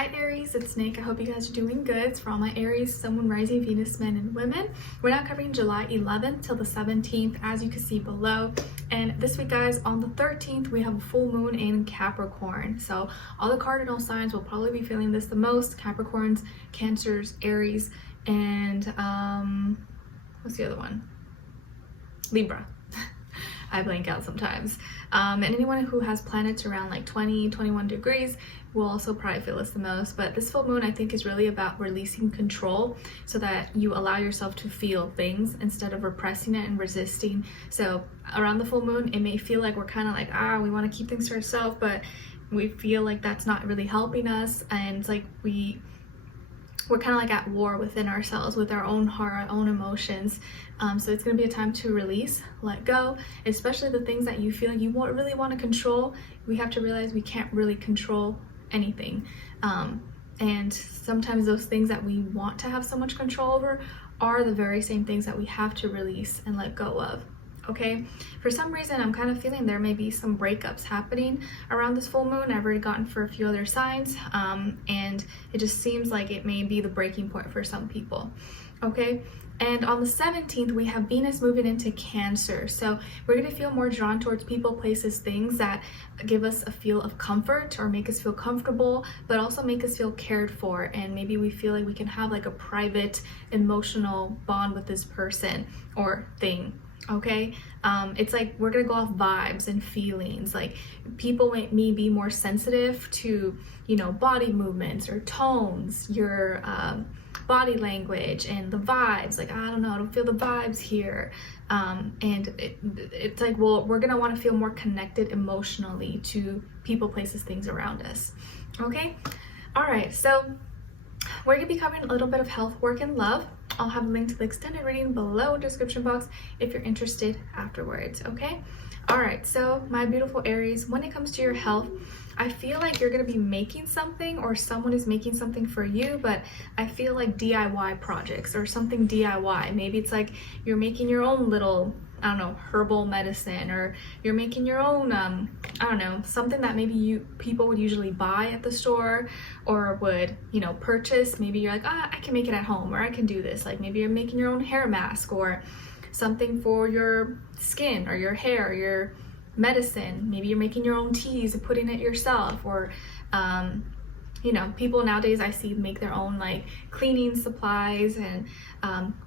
Hi Aries, it's Nick. I hope you guys are doing good. It's for all my Aries, Sun, Moon, Rising, Venus, men, and women. We're now covering July 11th till the 17th, as you can see below. And this week, guys, on the 13th, we have a full moon in Capricorn. So all the cardinal signs will probably be feeling this the most. Capricorns, Cancers, Aries, and what's the other one? Libra. I blank out sometimes. And anyone who has planets around like 20, 21 degrees will also probably feel this the most. But this full moon, I think, is really about releasing control so that you allow yourself to feel things instead of repressing it and resisting. So around the full moon, it may feel like we're kind of like, we want to keep things to ourselves, but we feel like that's not really helping us. And it's like we're kind of like at war within ourselves, with our own heart, our own emotions. So it's going to be a time to release, let go, especially the things that you feel like you really want to control. We have to realize we can't really control anything. And sometimes those things that we want to have so much control over are the very same things that we have to release and let go of. Okay, for some reason I'm kind of feeling there may be some breakups happening around this full moon. I've already gotten for a few other signs, and it just seems like it may be the breaking point for some people. Okay, and on the 17th we have Venus moving into Cancer, so we're going to feel more drawn towards people, places, things that give us a feel of comfort or make us feel comfortable, but also make us feel cared for. And maybe we feel like we can have like a private emotional bond with this person or thing. Okay, it's like we're gonna go off vibes and feelings. Like people make me be more sensitive to, body movements or tones, your body language and the vibes. Like, I don't know, I don't feel the vibes here. And it's like, well, we're gonna want to feel more connected emotionally to people, places, things around us. Okay, all right, so we're gonna be covering a little bit of health, work, and love. I'll have a link to the extended reading below in the description box if you're interested afterwards, okay? All right, so my beautiful Aries, when it comes to your health, I feel like you're gonna be making something, or someone is making something for you, but I feel like DIY projects or something DIY. Maybe it's like you're making your own little, I don't know, herbal medicine, or you're making your own, I don't know, something that maybe people would usually buy at the store or would, purchase. Maybe you're like, I can make it at home, or I can do this. Like maybe you're making your own hair mask or something for your skin or your hair, or your medicine. Maybe you're making your own teas and putting it yourself, or people nowadays I see make their own like cleaning supplies and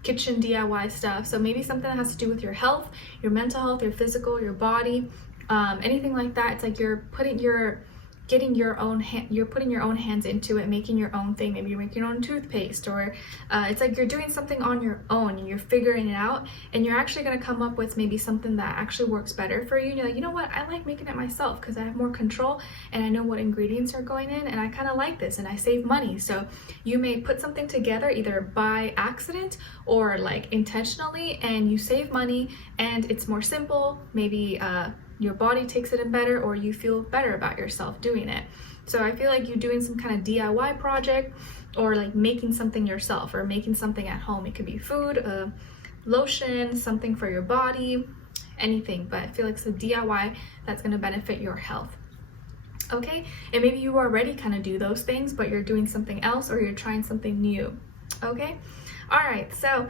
kitchen DIY stuff. So maybe something that has to do with your health, your mental health, your physical, your body, anything like that. It's like you're putting your own hands into it, making your own thing. Maybe you're making your own toothpaste, or it's like you're doing something on your own and you're figuring it out, and you're actually going to come up with maybe something that actually works better for you. And you're like, you know what, I like making it myself because I have more control and I know what ingredients are going in, and I kind of like this, and I save money. So you may put something together either by accident or like intentionally, and you save money and it's more simple. Maybe your body takes it in better, or you feel better about yourself doing it. So I feel like you're doing some kind of DIY project, or like making something yourself, or making something at home. It could be food, lotion, something for your body, anything. But I feel like it's a DIY that's going to benefit your health. Okay, and maybe you already kind of do those things, but you're doing something else, or you're trying something new. Okay, all right, so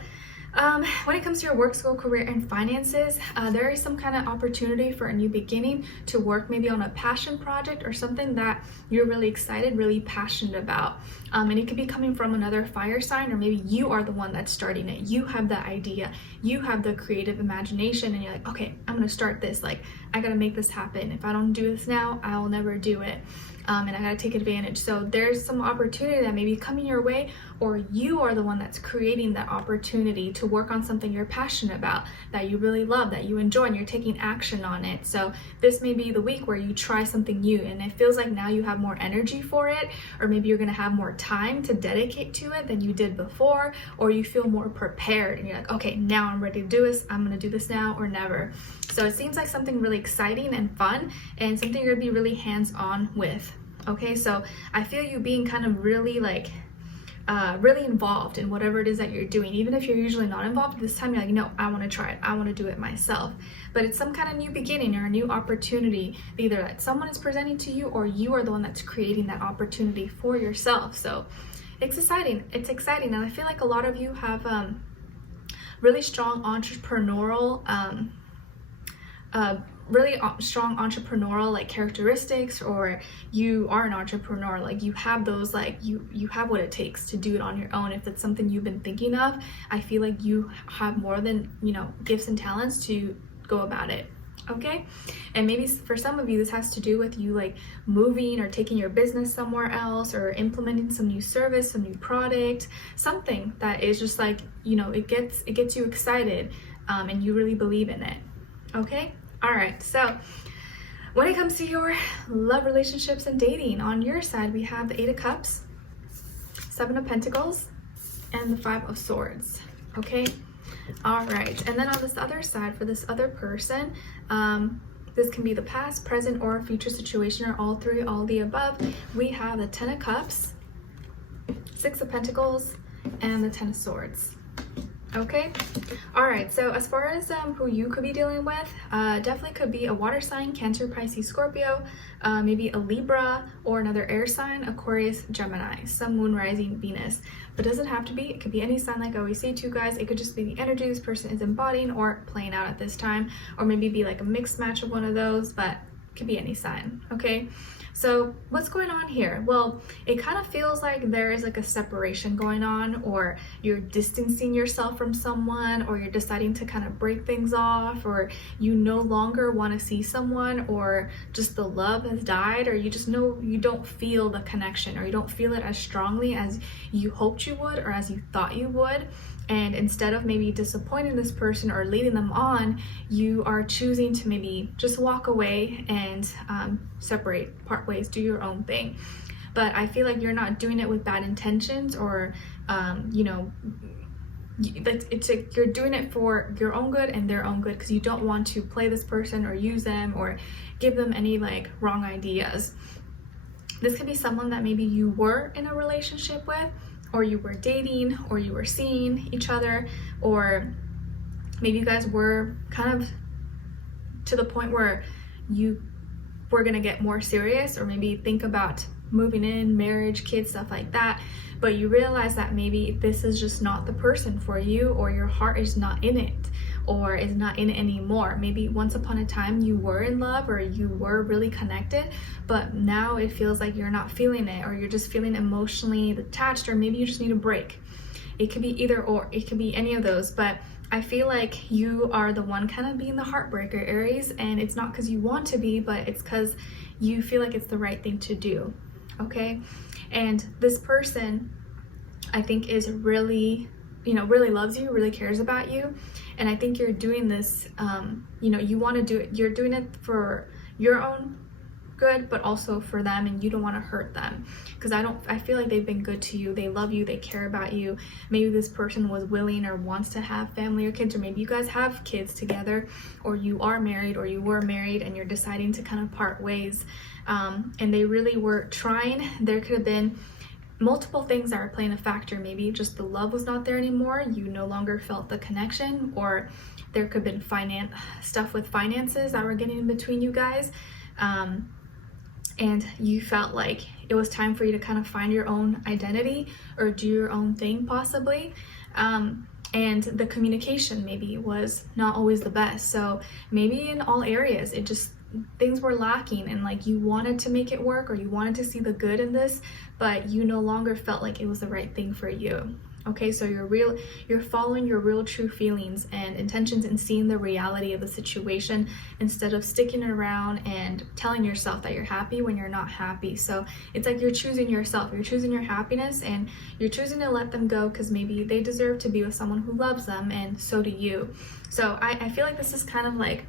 when it comes to your work, school, career, and finances, there is some kind of opportunity for a new beginning to work maybe on a passion project or something that you're really excited, really passionate about. And it could be coming from another fire sign, or maybe you are the one that's starting it. You have the idea, you have the creative imagination, and you're like, okay, I'm gonna start this. Like, I gotta make this happen. If I don't do this now, I will never do it. And I gotta take advantage. So there's some opportunity that may be coming your way, or you are the one that's creating that opportunity to work on something you're passionate about, that you really love, that you enjoy, and you're taking action on it. So this may be the week where you try something new, and it feels like now you have more energy for it, or maybe you're gonna have more time to dedicate to it than you did before, or you feel more prepared and you're like, okay, now I'm ready to do this. I'm gonna do this now or never. So it seems like something really exciting and fun, and something you're gonna be really hands-on with. Okay, so I feel you being kind of really like really involved in whatever it is that you're doing. Even if you're usually not involved, this time you're like, no, I want to try it. I want to do it myself. But it's some kind of new beginning or a new opportunity, either that someone is presenting to you or you are the one that's creating that opportunity for yourself. So it's exciting. It's exciting. And I feel like a lot of you have really strong entrepreneurial like characteristics, or you are an entrepreneur, like you have those, like you have what it takes to do it on your own. If it's something you've been thinking of, I feel like you have more than, you know, gifts and talents to go about it. Okay, and maybe for some of you this has to do with you like moving or taking your business somewhere else, or implementing some new service, some new product, something that is just like, you know, it gets you excited, and you really believe in it. Okay, all right. So when it comes to your love, relationships, and dating, on your side we have the 8 of Cups, 7 of Pentacles, and the 5 of Swords. Okay, all right. And then on this other side, for this other person, this can be the past, present, or future situation, or all three, all the above. We have the 10 of Cups, 6 of Pentacles, and the 10 of Swords. Okay, all right. So as far as who you could be dealing with, definitely could be a water sign, Cancer, Pisces, Scorpio, maybe a Libra, or another air sign, Aquarius, Gemini, Sun, Moon, Rising, Venus. But it doesn't have to be. It could be any sign, like I always say to you guys. It could just be the energy this person is embodying or playing out at this time, or maybe be like a mixed match of one of those, but it could be any sign. Okay, so what's going on here? Well, it kind of feels like there is like a separation going on, or you're distancing yourself from someone, or you're deciding to kind of break things off, or you no longer want to see someone, or just the love has died, or you just know you don't feel the connection, or you don't feel it as strongly as you hoped you would, or as you thought you would. And instead of maybe disappointing this person or leading them on, you are choosing to maybe just walk away and separate, part ways, do your own thing. But I feel like you're not doing it with bad intentions, or you know, you're doing it for your own good and their own good, because you don't want to play this person or use them or give them any like wrong ideas. This could be someone that maybe you were in a relationship with, or you were dating, or you were seeing each other, or maybe you guys were kind of to the point where you were gonna get more serious, or maybe think about moving in, marriage, kids, stuff like that, but you realize that maybe this is just not the person for you, or your heart is not in it, or is not in it anymore. Maybe once upon a time you were in love, or you were really connected, but now it feels like you're not feeling it, or you're just feeling emotionally detached, or maybe you just need a break. It could be either or, it could be any of those, but I feel like you are the one kind of being the heartbreaker, Aries, and it's not because you want to be, but it's because you feel like it's the right thing to do. Okay, and this person, I think, is really, you know, really loves you, really cares about you, and I think you're doing this, you know, you want to do it, you're doing it for your own good, but also for them, and you don't want to hurt them, because I feel like they've been good to you, they love you, they care about you. Maybe this person was willing or wants to have family or kids, or maybe you guys have kids together, or you are married, or you were married and you're deciding to kind of part ways, and they really were trying. There could have been multiple things that are playing a factor. Maybe just the love was not there anymore, you no longer felt the connection, or there could have been stuff with finances that were getting in between you guys, and you felt like it was time for you to kind of find your own identity or do your own thing possibly, and the communication maybe was not always the best. So maybe in all areas it just, things were lacking, and like you wanted to make it work, or you wanted to see the good in this, but you no longer felt like it was the right thing for you. Okay, so you're following your real true feelings and intentions, and seeing the reality of the situation instead of sticking around and telling yourself that you're happy when you're not happy. So it's like you're choosing yourself, you're choosing your happiness, and you're choosing to let them go because maybe they deserve to be with someone who loves them, and so do you. So I feel like this is kind of like,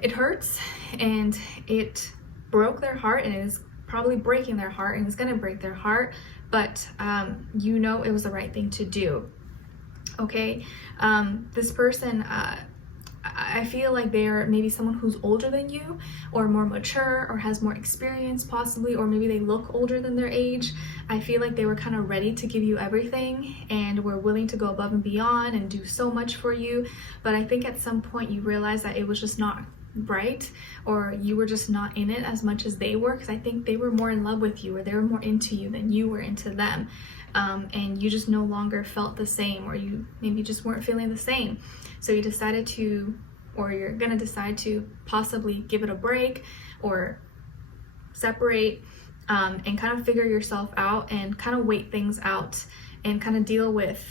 it hurts and it broke their heart, and it is probably breaking their heart, and it's going to break their heart, but you know it was the right thing to do. Okay, this person, I feel like they're maybe someone who's older than you, or more mature, or has more experience possibly, or maybe they look older than their age. I feel like they were kind of ready to give you everything and were willing to go above and beyond and do so much for you. But I think at some point you realized that it was just not right, or you were just not in it as much as they were, because I think they were more in love with you, or they were more into you than you were into them. And you just no longer felt the same, or you maybe just weren't feeling the same. So you decided to, or you're gonna decide to possibly give it a break or separate, and kind of figure yourself out and kind of wait things out and kind of deal with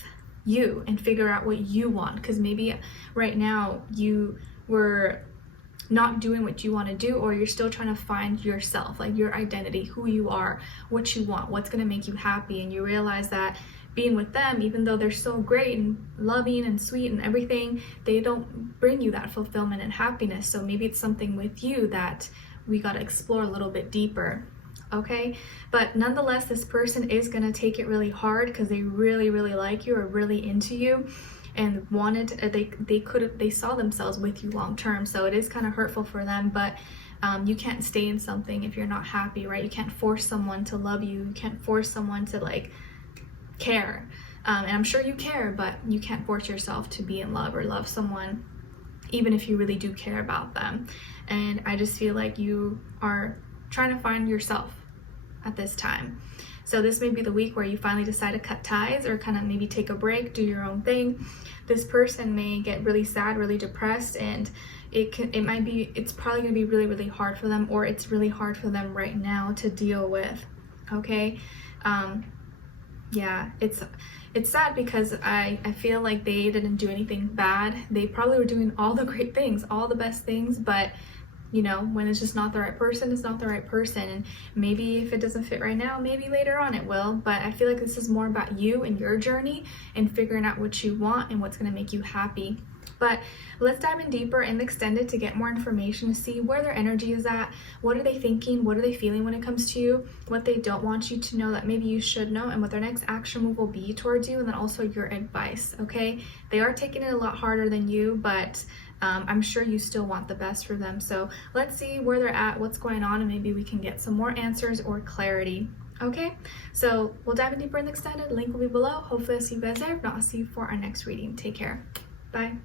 you and figure out what you want. Because maybe right now you were not doing what you want to do, or you're still trying to find yourself, like your identity, who you are, what you want, what's going to make you happy. And you realize that being with them, even though they're so great and loving and sweet and everything, they don't bring you that fulfillment and happiness. So maybe it's something with you that we got to explore a little bit deeper. Okay, but nonetheless, this person is going to take it really hard because they really like you, or really into you, and wanted they saw themselves with you long term. So it is kind of hurtful for them, but you can't stay in something if you're not happy, right? You can't force someone to love you. You can't force someone to like care, and I'm sure you care, but you can't force yourself to be in love or love someone, even if you really do care about them. And I just feel like you are trying to find yourself at this time. So this may be the week where you finally decide to cut ties, or kind of maybe take a break, do your own thing. This person may get really sad, really depressed, and it's probably going to be really hard for them, or it's really hard for them right now to deal with. Okay, yeah, it's sad because I feel like they didn't do anything bad. They probably were doing all the great things, all the best things, but you know, when it's just not the right person, it's not the right person. And maybe if it doesn't fit right now, maybe later on it will. But I feel like this is more about you and your journey and figuring out what you want and what's going to make you happy. But let's dive in deeper and extend it to get more information, to see where their energy is at. What are they thinking? What are they feeling when it comes to you? What they don't want you to know that maybe you should know, and what their next action move will be towards you, and then also your advice, okay? They are taking it a lot harder than you, but I'm sure you still want the best for them. So let's see where they're at, what's going on, and maybe we can get some more answers or clarity. Okay, so we'll dive in deeper in the extended. Link will be below. Hopefully I'll see you guys there. If not, I'll see you for our next reading. Take care. Bye.